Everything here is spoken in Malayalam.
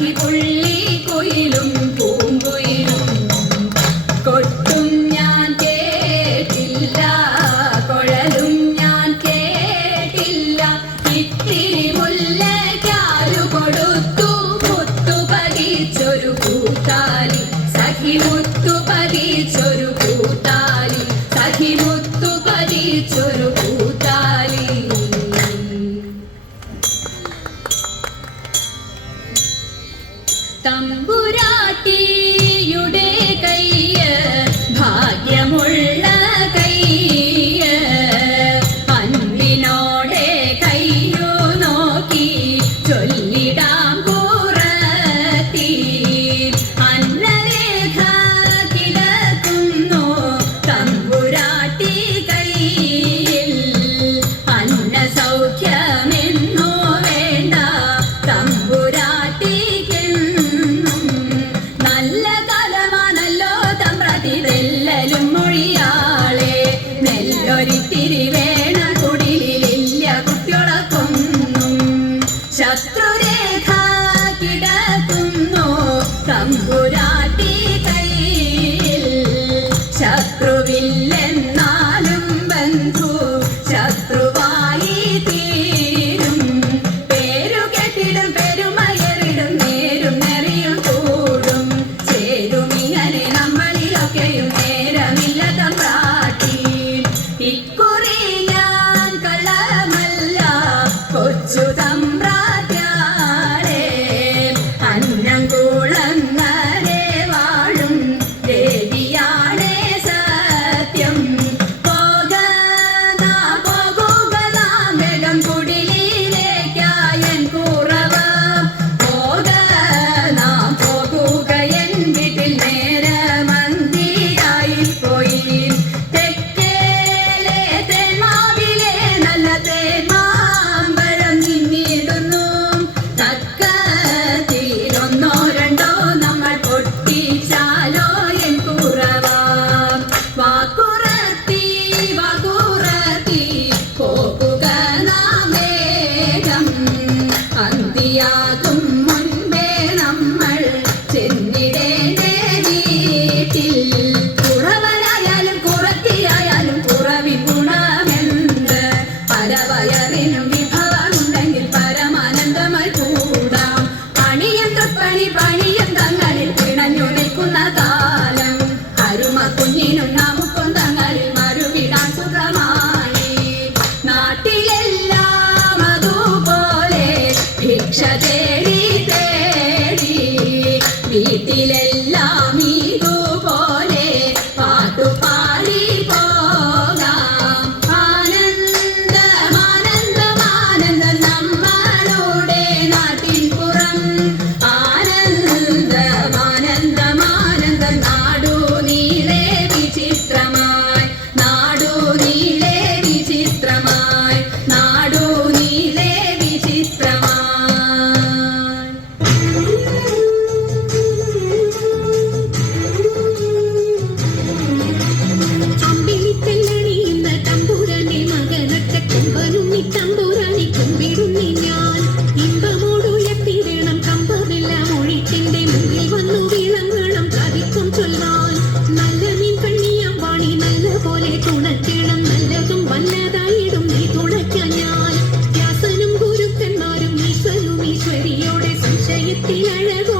സഖി പുള്ളി കുയിലും പൂങ്കുയിലും കൊട്ടും ഞാൻ കേട്ടില്ല, കുഴലും ഞാൻ കേട്ടില്ല. ഇത്തിരി മുല്ലയ്ക്കാരു കൊടുത്തു മുത്തു പതിച്ചൊരു കൂട്ടാലി, സഖി മുത്തു പതിച്ചൊരു കൂട്ടാലി, സഖി മുത്തു പതിച്ചൊരു കൂട്ടാലി. തമ്പുരാട്ടിയുടെ കയ്യ് ഭാഗ്യമുള്ള കയ്യ്, അൻപിനോടെ കയ്യു നോക്കി ചൊല്ലിടാം പുറത്തി. അന്നരേഖ കിടക്കുന്നു തമ്പുരാട്ടി കയ്യിൽ, അന്ന സൗഖ്യമെന്നു വേണ്ട തമ്പുരാട്ടിക്കെന്നും. നല്ല കാലമാണല്ലോ തമ്പ്രാട്ടി വെല്ലലും മൊഴിയാളെ, നെല്ലൊരിത്തിരി വേണം കുടിലില്ല കുട്ടികളൊക്കൊന്നും. ശത്രുരേഖ കിടക്കുന്നു തമ്പുരാട്ടി കയ്യിൽ, ശത്രുവില്ലെന്നാലും ബന്ധു ശത്രുവായി തീരും. പേരു കെട്ടിടും പെരുമയറിടും നേരും നെറിയും കൂടും ചേരും. ഇങ്ങനെ നമ്മളിലൊക്കെയും നേരമില്ല തമ്പ്രാട്ടി. ഇക്കുറി ഞാൻ കള്ളമല്ല കൊച്ചു തമ്പ്രാത്യാരെ, അന്നം കുളങ്ങരെ വാഴും ദേവിയാണേ സത്യം. പോകുക നാം വേഗം കുടിലിലേക്കായൻ കുറവ, പോകുക എൻ വീട്ടിൽ നേരമന്തിയായി പോയി. തെക്കേലെ തേന്മാവിലെ നല്ല തേന്മാമ്പഴം നിന്നിടുന്നു, തക്കത്തിലൊന്നോ രണ്ടോ നമ്മൾ പൊട്ടിച്ചാലോ എൻ കുറവ. വാക്കുറത്തി വാക്കുറത്തി പോകുക നാം വേഗം, അന്തിയാകും മുൻപേ നമ്മൾ ചെന്നിടേണ്ടേ വീട്ടിൽ. കുറവനായാലും കുറത്തിയായാലും കുറവിൻ ഗുണമെന്ത്, പരവയറിനും വിഭവമുണ്ടെങ്കിൽ പരമാനന്ദമായി കൂടാം. പണിയം തൃപ്പണി പണിയം തങ്ങളിൽ പിണഞ്ഞു നിൽക്കുന്ന കാലം, അരുമ കുഞ്ഞിനും നമുക്കും തങ്ങളിൽ മറുവിടാൻ സുഖമായി. നാട്ടിലെല്ലാം അതുപോലെ ഭിക്ഷ തേടി തേടി, വീട്ടിലെല്ലാം ഇതുപോലെ പാട്ടുപാടി പോകാം. ആനന്ദമാനന്ദമാനന്ദം നമ്മളുടെ നാട്ടിൻ പുറം, ആനന്ദമാനന്ദമാനന്ദം നാടു നീളെ വിചിത്രമായി, നാടു നീളെ വിചിത്രമായി, നാടു നീളെ വിചിത്രമായി. അമ്പിളിത്തെല്ലണിയുന്ന തമ്പുരാന്റെ മകനൊറ്റ കൊമ്പനുണ്ണി തമ്പുരാനെ കൊമ്പിടുന്നി ഞാൻ. ഇമ്പമോടുയർത്തിടണം കമ്പമെല്ലാം ഒഴിച്ചെന്റെ മുന്നിൽ വന്നു വിളങ്ങണം കവിത്വം ചൊല്ലാൻ. നല്ല മീൻ കണ്ണിയാം വാണി നല്ല പോലെ തുണയ്ക്കണം, നല്ലതും വല്ലതായിടും നീ തുണയ്ക്കാൻ ഞാൻ. വ്യാസനും ഗുരുക്കന്മാരും ഈശ്വരും ഈശ്വരിയോടെ സംശയത്തിൽ അഴകോ